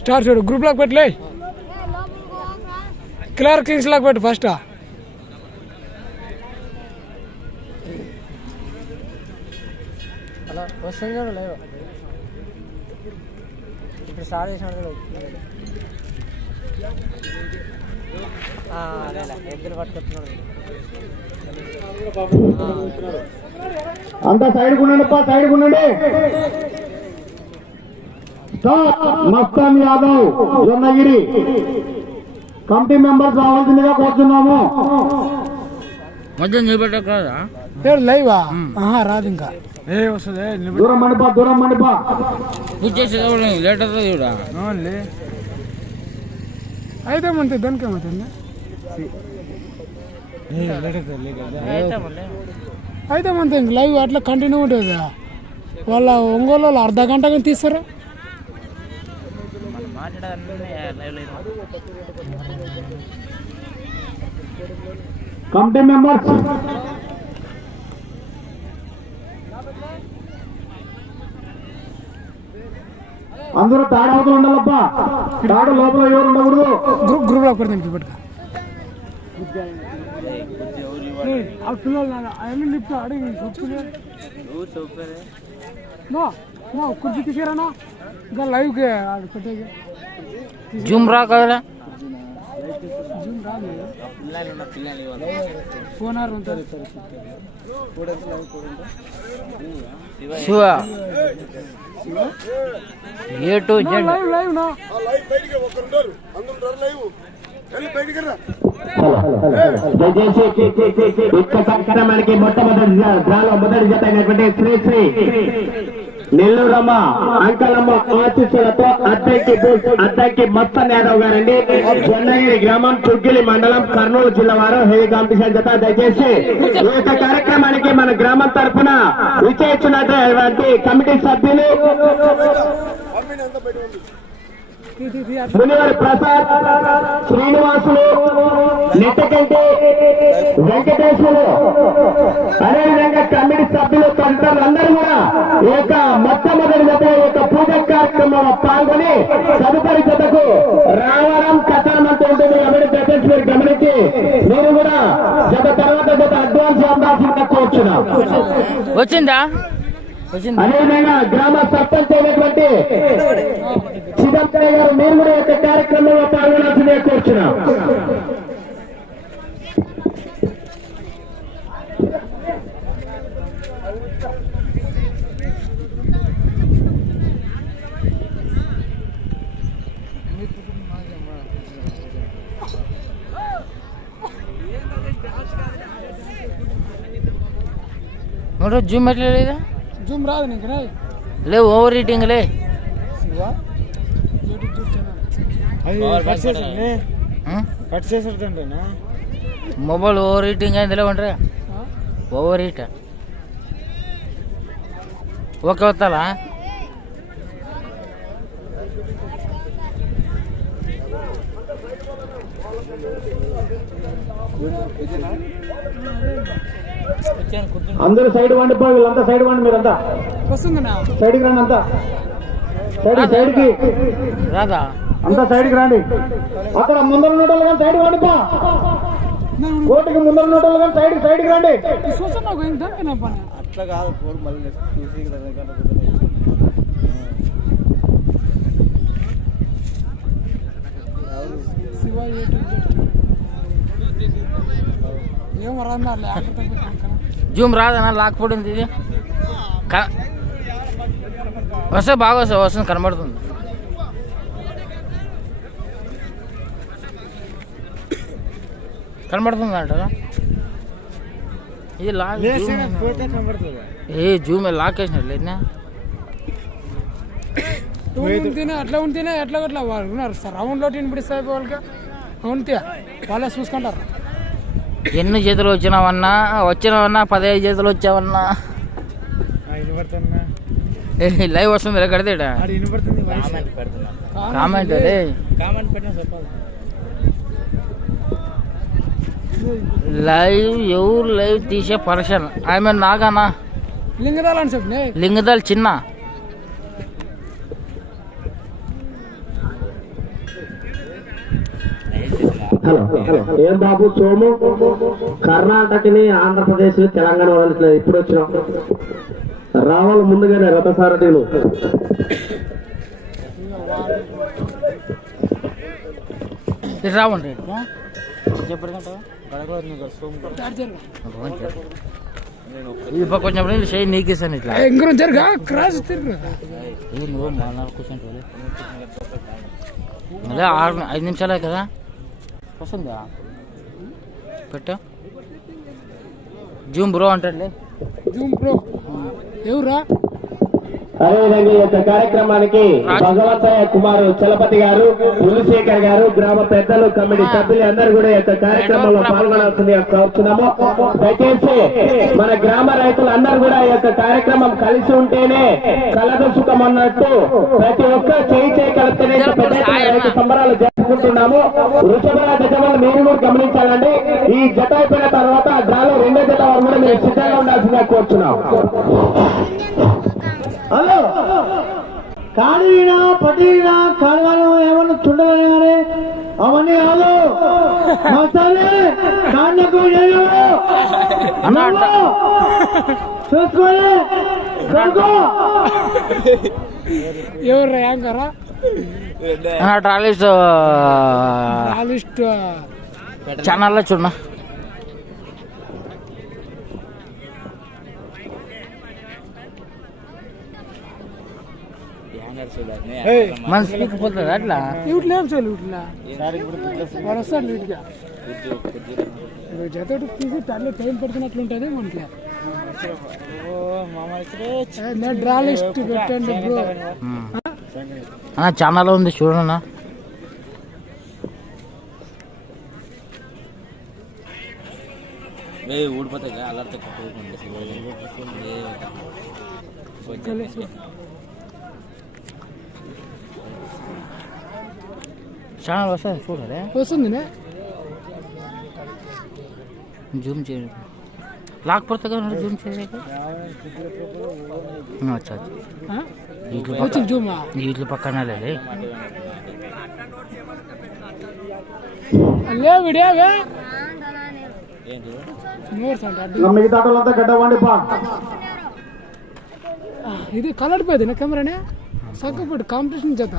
Star చూడు group లాగా పెట్టలే క్లియర్ కింగ్స్ లాగా పెట్టు ఫస్ట్ ఇప్పుడు స్టార్ట్ అదేలే ఎద్దులు పట్టుకొస్తున్నాడు. అంతా సైడ్ ఉండండి పా సైడ్ ఉండండి. మస్తాన్ యాదవ్ జొన్నగిరి కమిటీ మెంబర్స్ రావాల్సిందిగా కోరుతున్నాము మధ్య నిలబెట్టకూడదా ఏడు లైవా? ఆహా రాదు ఇంకా. ఏ వస్తుంది దూరం మండిపా దూరం మండిపా. లేట్ అవుతుంది చూడా. అయితే మంతే దానికి ఏమవుతుంది అయితే ఇంక లైవ్ అట్లా కంటిన్యూ ఉంటుంది. వాళ్ళ ఒంగోలు వాళ్ళు అర్ధ గంట కానీ తీస్తారు? లేదు కమిటీ మెంబర్స్ అందరూ తాడవతలు ఉండాలప్పా తాడ లోపల ఎవరు ఉండకూడదు. గ్రూప్ గ్రూప్లో పెడతాను పెట్టుకో ఆ పిల్లలు నాన్న, అవన్నీ లిఫ్ట్ అడిగి చెప్పులే నో నో కుర్చీ తీసారా ఇంకా లైవ్ పెట్టేకి జూమ్ రా కదా శివ ఏ టు జెడ్ దయచేసి ఒక్క కార్యక్రమానికి మొట్టమొదటి డ్రాలో మొదటి జత అయినటువంటి శ్రీ శ్రీ నెల్లూరమ్మ అంకలమ్మ ఆశీస్సులతో అద్దెకి అద్దెకి మస్తన్ యాదవ్ గారండి. చెన్నగిరి గ్రామం తుగ్గిలి మండలం కర్నూలు జిల్లా వారు హెవీ కాంపిటీషన్ జత. దయచేసి ఈ యొక్క కార్యక్రమానికి మన గ్రామం తరఫున విచ్చేసినటువంటి కమిటీ సభ్యులు. మునివారి ప్రసాద్ శ్రీనివాసులు నెట్టకంటి వెంకటేశ్వరు అదేవిధంగా కమిటీ సభ్యులు తదితరులు అందరూ కూడా ఈ యొక్క మొట్టమొదటి జత యొక్క పూజ కార్యక్రమంలో పాల్గొని తదుపరి జతకు రావడం కథనంత ఉంటుంది. కాబట్టి దయచేసి మీరు గమనించి మీరు కూడా జత తర్వాత జత అడ్వాన్స్ అందాల్సిందిగా కోరుచున్నాం వచ్చిందా. అదేవిధంగా గ్రామ సర్పంచ్ అయినటువంటి చిదంబరయ్య గారు మీరు కూడా ఈ యొక్క కార్యక్రమంలో పాల్గొనాల్సిందే కోరుచున్నాం. మరి జూమ్ ఎట్లా లేదా జూమ్ రాదు నీకు రే లేవు ఓవర్ రీటింగ్ లే శివ మొబైల్ ఓవర్ హీటింగ్ అయింది లేవంటారా ఓవర్ హీట్ ఓకే వస్తాలా? అందరూ సైడ్ వండి వీళ్ళంతా సైడ్ వండి మీరంతా. సైడ్కి రండి అంతా. సైడ్ సైడ్కి. రాదా? అంతా సైడ్కి రండి. అక్కడ ముందర నోటలు కానీ సైడ్ వండి పో. కోటికి ముందర నోటలు కానీ సైడ్ సైడ్కి రండి. అట్లా కాదు మళ్ళీ జూమ్ రాదన్నా లాక్పడింది ఇది. వస్తే బాగా వస్తుంది కనబడుతుంది. కనబడుతుంది అంటారా ఇది లాక్ ఏ జూమ్ లాక్ వేసినట్టు లేదన్నా ఉంటేనే అట్లా ఉంటేనే ఎట్లా అట్లా వాళ్ళు ఉన్నారు? సార్ రౌండ్లో వినిపిస్తాయి వాళ్ళకి ఉంటే వాళ్ళే చూసుకుంటారు. ఎన్ని చేతులు వచ్చినావన్నా? వచ్చినావన్నా? పదహైదు చేతులు వచ్చావన్నా? లైవ్ వస్తుంది కడితే ఆడు వినపడుతుంది కామెంట్ కామెంట్ అదే. కామెంట్ పెట్టినా చెప్పాలి. లైవ్ ఎవరు లైవ్ తీసే పర్సన్? ఆమె నాగానా? లింగదాల్ అని చెప్పి లింగదాల్ చిన్న. ఏం బాబు సోము? కర్ణాటకని ఆంధ్రప్రదేశ్ తెలంగాణ వదలట్లేదు ఇప్పుడు వచ్చిన. రావాలి ముందుగానే రథసారథిలు. రావండి. చెప్పండి ఇది పక్క వచ్చినప్పుడు నేను చేయి నీకేసాను ఇట్లా ఇంకొంచెం జరగా క్రాస్ తిరుగు ఇది నువ్వు మా నాలుగు కూర్చుంటావు మళ్ళీ ఆరు ఐదు నిమిషాలే కదా వస్తుందా పెట్టు జూమ్ బ్రో అంటాడులే జూమ్ ప్రో ఎవరా అదేవిధంగా ఈ యొక్క కార్యక్రమానికి భగవంతయ్య కుమారు చలపతి గారు పులిశేఖర్ గారు గ్రామ పెద్దలు కమిటీ సభ్యులు అందరూ కూడా ఈ యొక్క కార్యక్రమంలో పాల్గొనాల్సింది కోరుతున్నాము దయచేసి మన గ్రామ రైతులు అందరూ కూడా ఈ యొక్క కార్యక్రమం కలిసి ఉంటేనే కలద సుఖం అన్నట్టు ప్రతి ఒక్క చేయి చేయి రైతు సంబరాలు జరుపుకుంటున్నాము. వృషభరాజ జతలు మీరు కూడా గమనించాలండి. ఈ జత అయిపోయిన తర్వాత డ్రాలో రెండో జత వారు కూడా మీరు సిద్ధంగా ఉండాల్సిందిగా కోరుచున్నాం. హలో. కాడినా పట్టినా కడగలు ఏమన్నా చుండలని కానీ అవన్నీ కాదు ఎవరు యాంకరా నా ట్రాలీస్ లిస్ట్ ఛానల్లో చూడనా మన స్పీక్ పోతుంది అట్లా? ఇట్లా ఏం చేయాలి ఇట్లా? వాడు వస్తాడు వీటిగా జత తీసి టైంలో టైం పెడుతున్నట్లు ఉంటుంది మనకి. నేను డ్రా లిస్ట్ పెట్టండి బ్రో. అన్న ఛానల్ ఉంది చూడన్నా ఊడిపోతాయి కదా ఛానల్ వస్తుంది చూడలే వస్తుంది జూమ్ చేయండి లాక్ పడితే కదా జూమ్ చేయలేక అచ్చా వీటి వచ్చి జూమా? వీటి పక్కన లేదు. మిగతా వాళ్ళంతా గడ్డవండి పా ఆ, ఇది కలర్ పోయింది నా కెమెరానే? సక్కపడి కాంపిటీషన్ చేత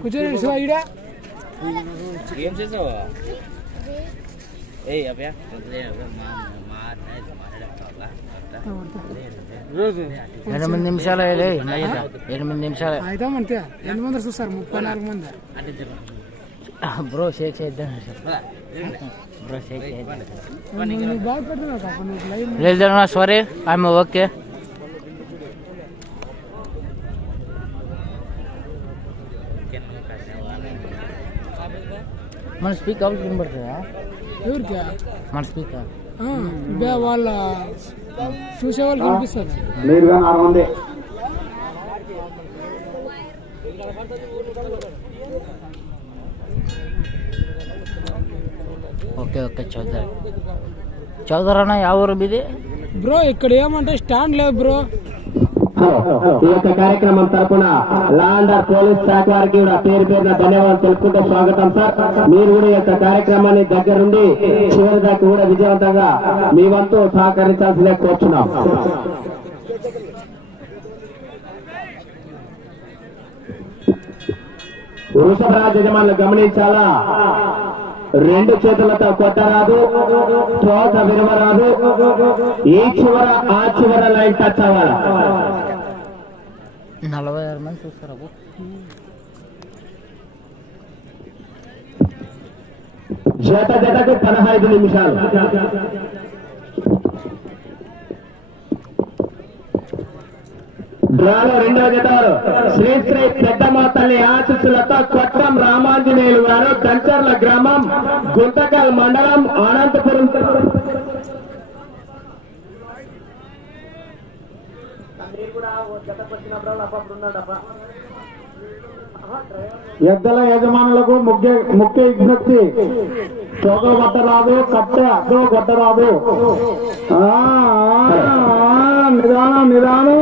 కూర్చొని శివ ఈడ ఏం చేసావు ఏయ్ అభ్యా ఎనిమిది నిమిషాలు అయ్యలే ఎనిమిది నిమిషాలు అయితే అంతే మంది చూస్తారు ముప్పై నాలుగు మంది బ్రో షేక్ చేద్దాం బ్రో షేక్ చేద్దాం లేదన్నా సారీ ఐఎమ్ ఓకే మన స్పీక్ అవుట్ వినబడుతుందా? ఎవరికి? మన స్పీకర్ వాళ్ళ చూసే వాళ్ళకి వినిపిస్తుంది మీరు కానీ ఆరు మంది. Okay okay Chowdary. చౌదరి అన్న యా ఊరు మీది? బ్రో ఇక్కడ ఏమంటే స్టాండ్ లేదు బ్రో. ఈ యొక్క కార్యక్రమం తరపున లాండర్ పోలీస్ శాఖ వారికి కూడా పేరు పేరున ధన్యవాదాలు తెలుపుకుంటూ స్వాగతం సార్. మీరు కూడా ఈ యొక్క కార్యక్రమాన్ని దగ్గరుండి చివరి దాకా కూడా విజయవంతంగా మీ వంతు సహకరించాల్సిందే కోరుచున్నాం. వృషభరాజ యజమానులు గమనించాలా? రెండు చేతులతో కొట్టరాదు తోట విరవరాదు ఈ చివర ఆ చివర లైన్ టచ్ అవ్వాలా. నలభై ఆరు మంది చూస్తారు జత జతకు పదహైదు నిమిషాలు. డ్రాలో రెండవ జత శ్రీశ్రీ శ్రీ శ్రీ పెద్దమ్మ తల్లి ఆశీస్సులతో కొట్టం రామాంజనేయులు గారు కంచర్ల గ్రామం గుంతకల్ మండలం అనంతపురం. ఎద్దల యజమానులకు ముఖ్య ముఖ్య విజ్ఞప్తి. తోక కొట్టరాదు కట్ట అడ్డు కొట్టరాదు ఆ, నిదానం నిదానం.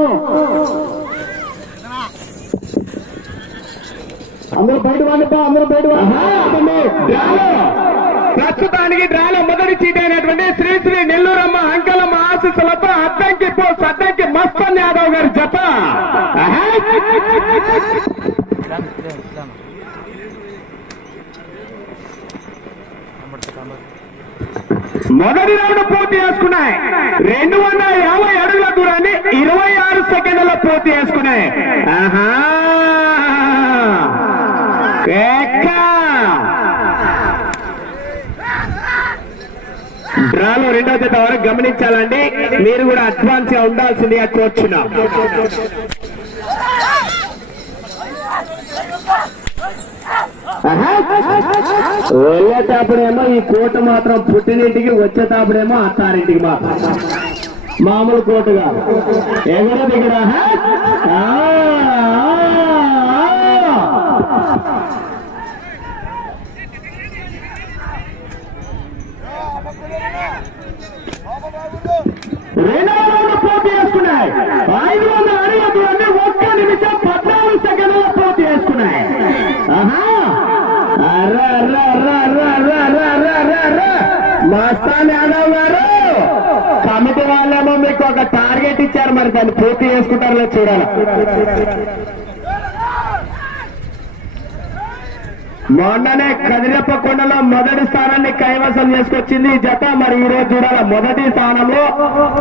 అందరూ బయట వాళ్ళిపా అందరూ బయట ప్రస్తుతానికి డ్రాలో మొదటి చీట అయినటువంటి శ్రీ శ్రీ నెల్లూరమ్మ అంకలమ్మ ఆశీస్సులతో అద్దంకి పో సద్దంకి మస్తన్ యాదవ్ గారి జత. మొదటి రౌండ్ పూర్తి చేసుకున్నాయి. రెండు వందల యాభై అడుగుల దూరాన్ని ఇరవై ఆరు సెకండ్ల పూర్తి చేసుకున్నాయి. ఆహా. డ్రాలో రెండో జత వరకు గమనించాలండి. మీరు కూడా అడ్వాన్స్గా ఉండాల్సిందిగా కోరుచున్నాం వెళ్ళేటప్పుడేమో ఈ కోట మాత్రం పుట్టినింటికి వచ్చేటప్పుడేమో అత్తారింటికి మాత్రం. మామూలు కోటుగా ఎగర దిగరా? ఐదు వందల ఒక్క నిమిషం పద్నాలుగు పూర్తి చేసుకున్నాయి. యాదవ్ గారు కమిటీ వాళ్ళేమో మీకు ఒక టార్గెట్ ఇచ్చారు మరి దాన్ని పూర్తి చేసుకుంటారో చూడాలి. మొన్ననే కదిరప్ప కొండలో మొదటి స్థానాన్ని కైవసం చేసుకొచ్చింది ఈ జత. మరి ఈ రోజు చూడాలి మొదటి స్థానంలో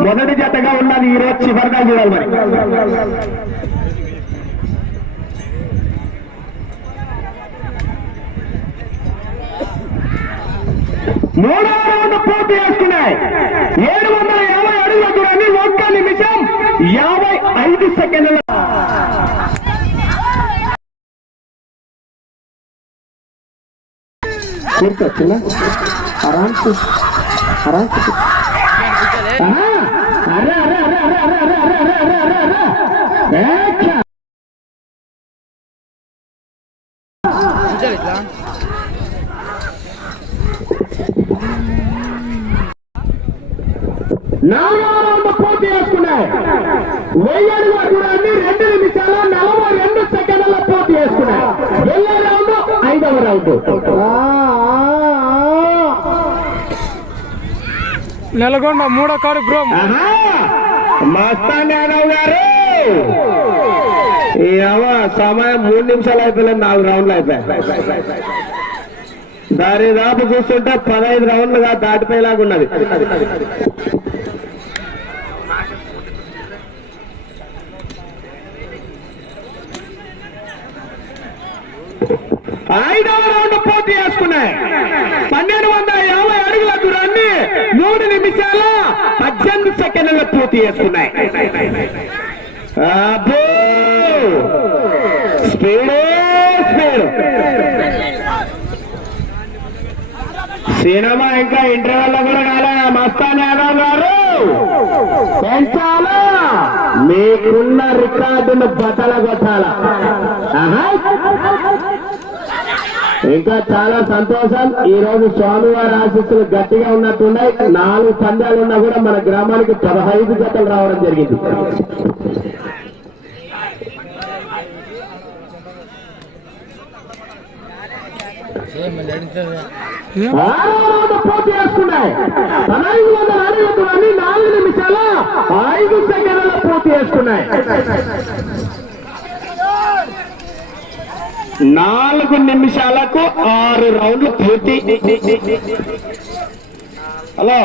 మొదటి జతగా ఉన్నది ఈ రోజు చివరిగా చూడాలి మరి. మూడో రౌండ్ పూర్తి చేసుకున్నాయి. ఏడు వందల యాభై అడుగుల దూరాన్ని ఒక్క నిమిషం యాభై ఐదు సెకండ్ల ಕೂರ್ತಿಲ್ಲ ಆರಾಮ್ಸೆ. ಆರಾಮ್ಸೆ. ಅರೆ ಅರೆ ಅರೆ ಅರೆ. నెలగొండ మూడో కాడు బ్రో ఆహా! మస్తాన్ యాదవ్ గారు! సమయం మూడు నిమిషాలు అయిపోయింది నాలుగు రౌండ్లు అయిపోయాయి. దాని దాపు చూస్తుంటే పదహైదు రౌండ్లుగా దాటిపోయేలాగా ఉన్నది. ఐదవ రౌండ్ పూర్తి చేసుకున్నాయి పన్నెండు వందల అడుగుల దూరాన్ని మూడు నిమిషాల పద్దెనిమిది సెకండ్లలో పూర్తి చేసుకున్నాయి స్పీడ్ స్పీడ్. సినిమా ఇంకా ఇంటర్వెల్ కూడా కాలే మస్తాన్ యాదవ్ గారు. పెంచాలా? మీకున్న రికార్డును బతల కొట్టాల ఇంకా చాలా సంతోషం. ఈ రోజు స్వామివారి ఆశీస్సులు గట్టిగా ఉన్నట్టున్నాయి. నాలుగు పందాలు ఉన్నా కూడా మన గ్రామానికి పదహైదు జతలు రావడం జరిగింది. పోటీ మళ్ళీ చేసుకున్నాయి పదహైదు వందల అరవై నాలుగు నిమిషాల ఐదు సెకండ్ల పోటీ చేసుకున్నాయి నాలుగు నిమిషాలకు ఆరు రౌండ్లు పూర్తి. హలో?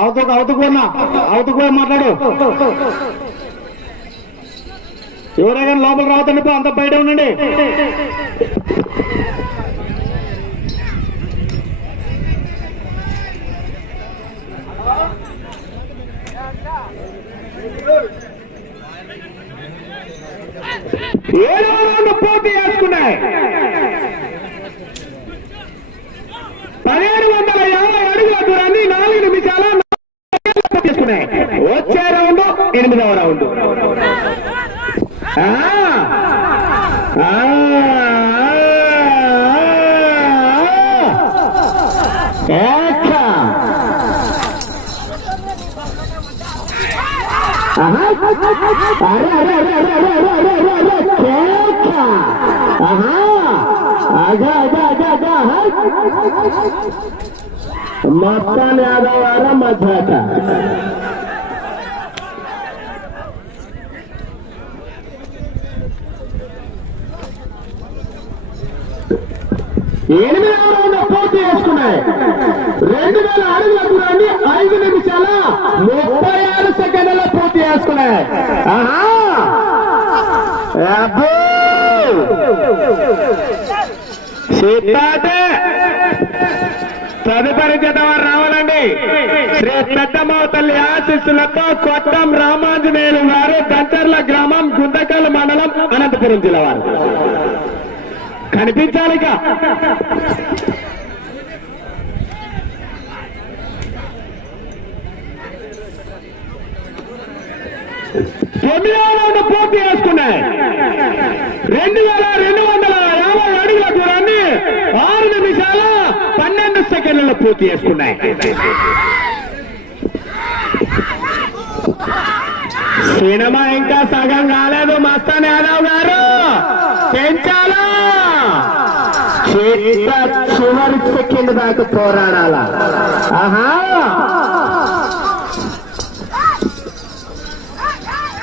అవతకు అవతకున్నా అవతకు మాట్లాడు. ఎవరైనా లోపల రావద్దండి అంత బయట ఉండండి. ఏడో పోటీ చేసుకున్నాయి పదిహేడు వందల యాభై అడుగుల దూరాన్ని నాలుగు నిమిషాల నాలుగు చేసుకున్నాయి వచ్చే రౌండ్ ఎనిమిదవ రౌండ్. అరే, అరే, అరే, అరే, అరే, అరే, అరే, అరే, అరే, కేక. ఆహా అగా అగా అగా అగా మస్తాన్ యాదవ్ గారు మధ్యాట ఎనిమిది రౌండ్ పూర్తి చేసుకున్నాయి రెండు వేల అడుగుల దూరాన్ని ఐదు నిమిషాల ముప్పై ఆరు సెకండ్ల పూర్తి చేసుకున్నాయి తదుపరి జతవారు రావాలండి. శ్రీ పెద్దమ్మ తల్లి ఆశీస్సులతో కొత్తం రామాంజనేయులు గారు దంచర్ల గ్రామం గుంతకల్ మండలం అనంతపురం జిల్లా వారు. కనిపించాలిగా తొమ్మిదో రౌండ్ పూర్తి చేసుకున్నాయి రెండు వేల రెండు వందల యాభై అడుగుల దూరాన్ని ఆరు నిమిషాల పన్నెండు సెకండ్లలో పూర్తి చేసుకున్నాయి. సినిమా ఇంకా సగం కాలేదు మస్తాన్ యాదవ్ గారు. పెంచాలా? చివరి సెకండ్ దాకా పోరాడాలా? ఆహా!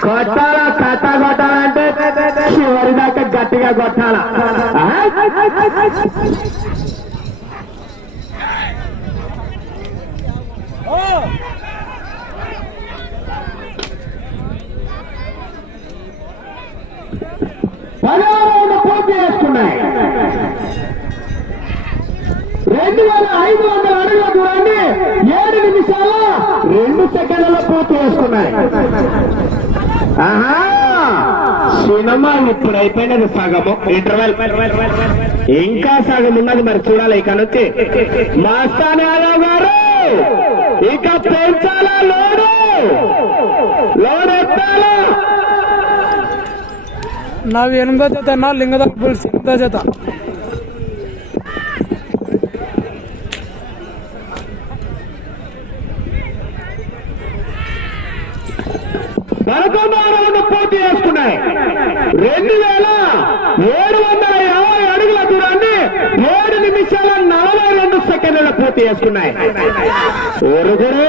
కొట్టాలా? కట్ట కొట్టాలంటే చివరి దాకా గట్టిగా కొట్టాలా? పదహారు పదో రౌండ్ పూర్తి చేసుకున్నాయి. రెండు వేల ఐదు వందల అడుగుల దూరాన్ని ఏడు నిమిషాల్లో రెండు సెకండ్లలో పూర్తి చేసుకున్నాయి. సినిమా ఇప్పుడు అయిపోయినది సగము. ఇంటర్వెల్ ఇంకా సగం ఉన్నది మరి చూడాలి ఇక నుంచి. మాస్తాన్ గారు! ఇక పెంచాలా లోడు! లోడు ఎత్తాలా! నావి ఎనిమిదో జత నా లింగద పులుసు ఎనిమిదో జత పదకొండవ రౌండ్ పూర్తి చేసుకున్నాయి రెండు వేల ఏడు వందల యాభై అడుగుల దూరాన్ని ఏడు నిమిషాల నలభై రెండు సెకండ్ల పూర్తి చేసుకున్నాయి. ఉరుకుడు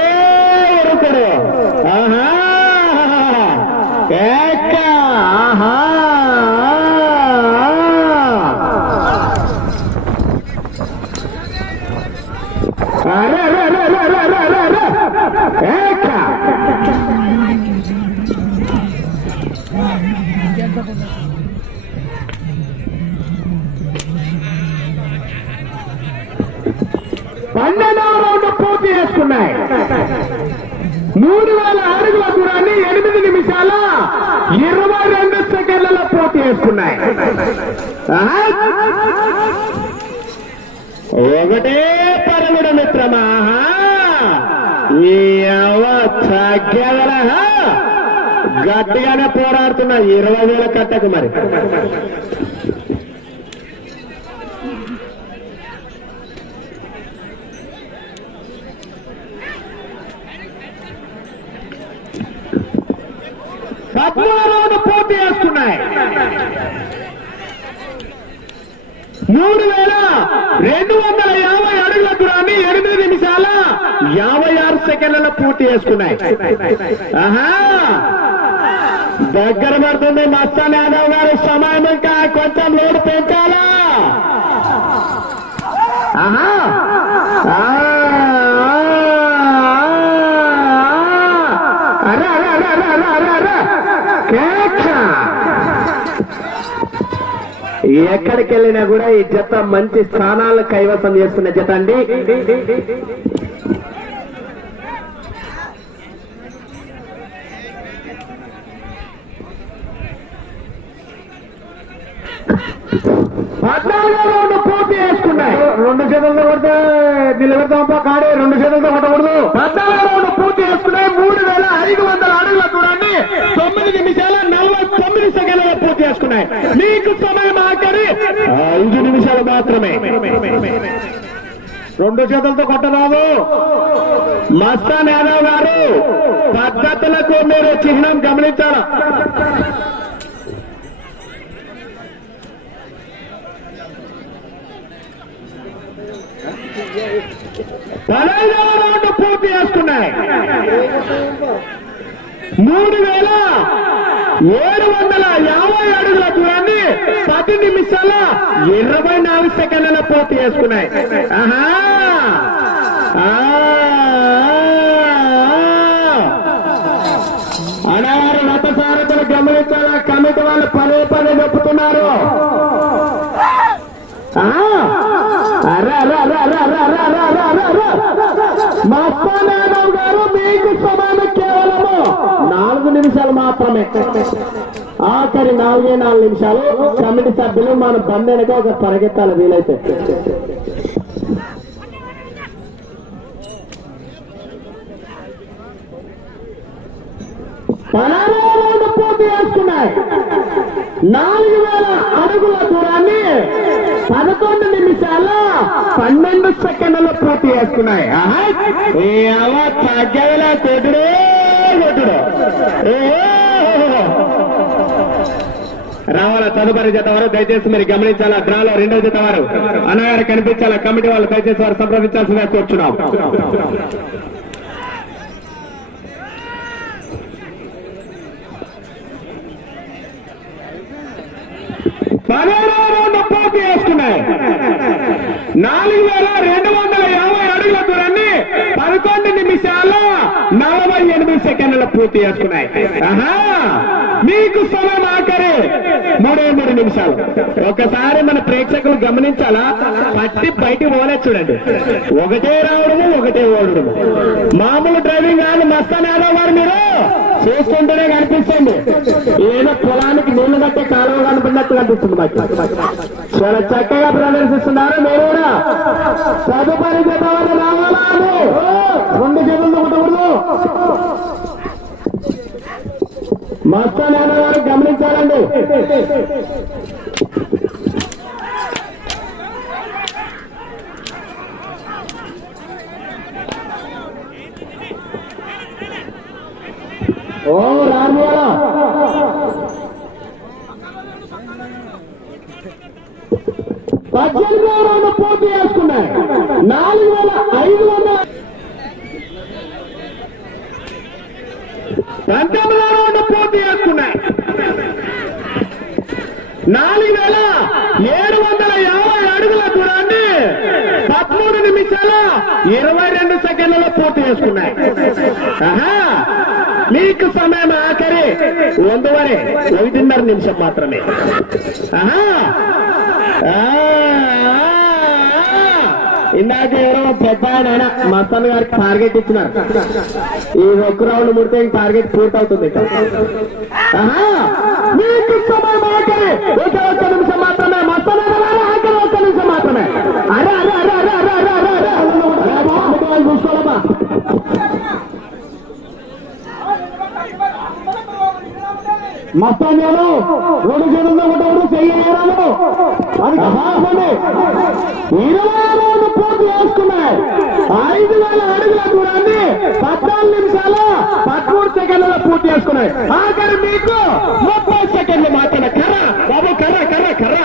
ఉరుకుడు ఆహా. ఏక్క, ఆహా. అరే అరే అరే అరే అరే అరే. చేసుకున్నాయి. మూడు వేల అడుగుల దూరాన్ని ఎనిమిది నిమిషాల ఇరవై రెండు సెకండ్లలో పూర్తి చేసుకున్నాయి. ఒకటే పరుగుడు మిత్రమా? గట్టిగానే పోరాడుతున్నా ఇరవై వేల కట్టకు మరి పద్మూడు రౌండ్ పూర్తి చేసుకున్నాయి మూడు వేల రెండు వందల యాభై అడుగుల దూరాన్ని ఎనిమిది నిమిషాల యాభై ఆరు సెకండ్లలో పూర్తి చేసుకున్నాయి. ఆహా! దగ్గర పడుతుంది మస్తాన్ యాదవ్ గారు సమయం ఇంకా కొంచెం లోడు పెంచాలా? ఆహా! ఎక్కడికి వెళ్ళినా కూడా ఈ జత మంచి స్థానాలు కైవసం చేస్తున్న జత అండి. పద్నాలుగో రౌండ్ పూర్తి చేసుకున్నాయి. రెండు చేతులతో కొడితే నిలబెడతాం కాడే రెండు చేతులతో కొట్టకూడదు. పద్నాలుగో రౌండ్ పూర్తి చేసుకున్నాయి. మూడు వేల ఐదు వందల అడుగుల దూరాన్ని తొమ్మిది నిమిషాల నలభై తొమ్మిది సెకండ్ల పూర్తి చేసుకున్నాయి. మీకు సమయం ఆఖరి ఐదు నిమిషాలు మాత్రమే. రెండు చేతులతో కొట్టరాదు మస్తాన్ యాదవ్ గారు పద్ధతులకు మీరు చిహ్నం గమనించాలా? పదహైదవ రౌండ్ పూర్తి చేసుకున్నాయి మూడు వేల ఏడు వందల యాభై అడుగుల దూరాన్ని పది నిమిషాల ఇరవై నాలుగు సెకండ్ల పూర్తి చేసుకున్నాయి ఆహా. అనవారు రథ సారథులు గమనించాల కమిటీ వాళ్ళు పదే పదే చెప్పుతున్నారు అరే అరే అరే అరే అరే అరే అరే అరే అరే. అర్ర, గారు మీకు సమానం కేవలము నాలుగు నిమిషాలు మాత్రమే. ఆఖరి నాలుగే నాలుగు నిమిషాలు. కమిటీ సభ్యులు మన బంద్ ఒక పరిగెత్తాలి వీలైతే. పదహారు పూర్తి చేసుకున్నాయి. నాలుగు వేల అడుగుల దూరాన్ని పదకొండు నిమిషాల్లో పన్నెండు సెకండ్లలో పూర్తి చేసుకున్నాయి ఆహా! ఏ అవ్వ కొట్టుడే కొట్టుడు. తదుపరి జత వారు దయచేసి మీరు గమనించాలా డ్రాలో రెండో జత వారు. అన్నగారు కనిపించాలా కమిటీ వాళ్ళు దయచేసి వారు సంప్రదించాల్సిందిగా కూర్చున్నాం పదిహేడవ రౌండ్ పూర్తి చేసుకున్నాయి నాలుగు వేల రెండు వందల యాభై అడుగుల దూరాన్ని పదకొండు నిమిషాల నలభై ఎనిమిది సెకండ్లు పూర్తి చేసుకున్నాయి. ఆహా! మీకు సమయం ఆఖరి మూడే మూడు నిమిషాలు. ఒకసారి మన ప్రేక్షకులు గమనించాలా? పట్టి బయటికి పోలే చూడండి. ఒకటే రావడము ఒకటే ఓడడము. మామూలు డ్రైవింగ్ కాదు మస్తాన్ యాదవ్ గారు మీరు. చూస్తుంటేనే కనిపిస్తుంది. ఏదో పొలానికి నీళ్ళు కట్టే కాలువ కనపడినట్టు కనిపిస్తుంది మాకు. చాలా చక్కగా ప్రదర్శిస్తున్నారు మీరు కూడా. తదుపరి జత వారు రావాలా రెండు జతలు ఉండకూడదు మస్తాన్ గారు గమనించాలండి. ఓ రాజువాలా పద్దెనిమిది రౌండ్ పూర్తి చేసుకున్నాయి నాలుగు వేల ఐదు వందల పంతొమ్మిది రౌండ్ పూర్తి చేసుకున్నాయి నాలుగు వేల ఏడు వందల యాభై అడుగుల దూరాన్ని పదమూడు నిమిషాల ఇరవై రెండు సెకండ్లలో పూర్తి చేసుకున్నాయి మీకు సమయం ఆఖరి. వందవరే ఒకటిన్నర నిమిషం మాత్రమే. ఇందాక ఎవరో పెద్ద ఆయన మస్తాన్ గారికి టార్గెట్ ఇచ్చినారు. ఈ ఒక్క రౌండ్ ముడితే టార్గెట్ పూర్తి అవుతుంది మీకు సమయం ఆఖరి. ఒకే ఒక్క నిమిషం మాత్రమే. మస్తాన్ ఒక్క నిమిషం మాత్రమే. అరే అరే అరే అరే అరే అరే బాబు, వాళ్ళు చూసుకోవాలమ్మా మస్తాన్ రెండు చేతుల్లో ఒకటి చెయ్యరాను అది కాకండి ఇరవై రోజు పూర్తి చేసుకున్నాయి. ఐదు వేల అడుగుల దూరాన్ని పద్నాలుగు నిమిషాలు పదమూడు సెకండ్లలో పూర్తి చేసుకున్నాయి. ఆఖరి మీకు ముప్పై సెకండ్లు మాత్రమే. కర్ర బాబు కర్ర కర్ర కర్ర.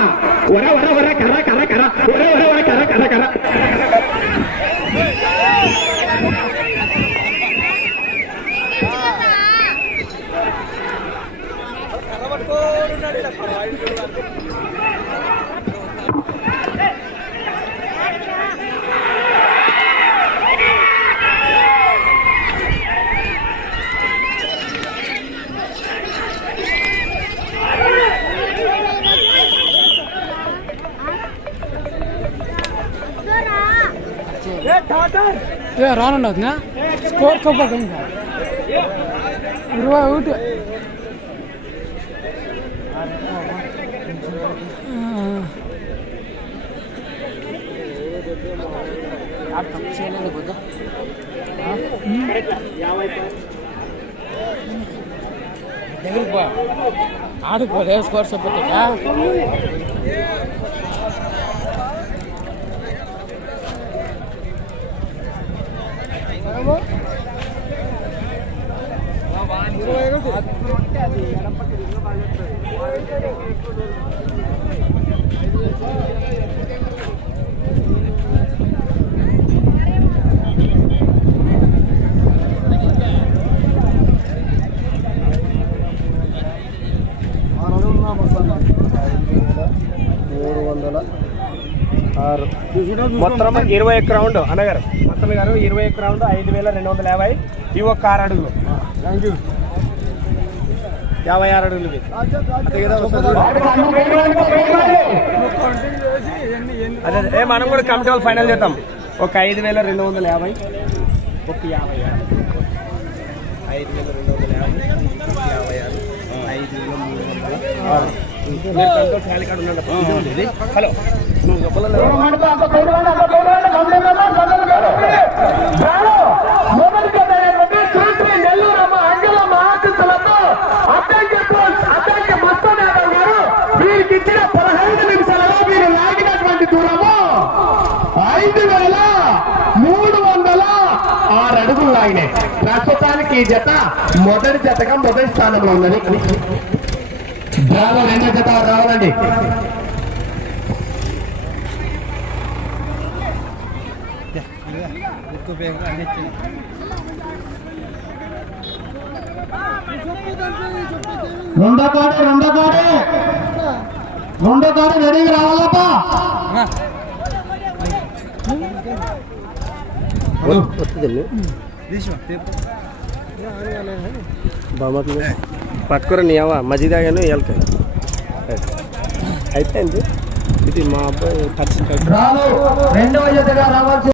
వర వర వర కర్ర కర్ర కర్ర ఒర ఒర ఒర కర్ర కర్ర కర్ర ఏ రానుండదు స్కోర్ తప్పదు ఇంకా ఇరవై ఒకటి దగ్గరికి పో ఆడుకు స్కోర్ చెప్పొద్దా ఆరు మొత్తం ఇరవై ఒక్క రౌండ్. అన్నగారు మొత్తం గారు ఇరవై ఒక్క రౌండ్ ఐదు వేల రెండు వందల యాభై ఈ ఒక్క ఆరు అడుగులు. థ్యాంక్ యూ యాభై ఆరు అడుగులు ఇవి. అంతే కదా ఒకసారి చూడు. అదే. ఏ మనం కూడా కమిటీ వాళ్ళు ఫైనల్ చేద్దాం ఒక ఐదు వేల రెండు వందల యాభై ఒక యాభై ఆరు ఐదు వేల రెండు వందల యాభై యాభై ఆరు ఐదు వేల మూడు వందల. హలో నువ్వు చెప్పలేదు మొదటి జత అయినటువంటి శ్రీశ్రీ నెల్లూరమ్మ అంజలమ్మ ఆశీస్సులతో అద్దంకి పోల్స్ యాదవ్ గారు వీరికి ఇచ్చిన పదహైదు నిమిషాలలో లాగినటువంటి దూరము ఐదు వేల మూడు వందల ఆరు అడుగులు లాగినాయి. ప్రస్తుతానికి ఈ జత మొదటి జతగా మొదటి స్థానంలో ఉన్నది. డ్రాలో రెండో జత రావాలండి. రెండో కాడు రెండో కాడు రెండో కాడు రెడీగా రావాలప్పా పక్కన నీవా మజిదాగాను ఎల్క అయితే ఇది మా అబ్బాయి జతగా రావాల్సి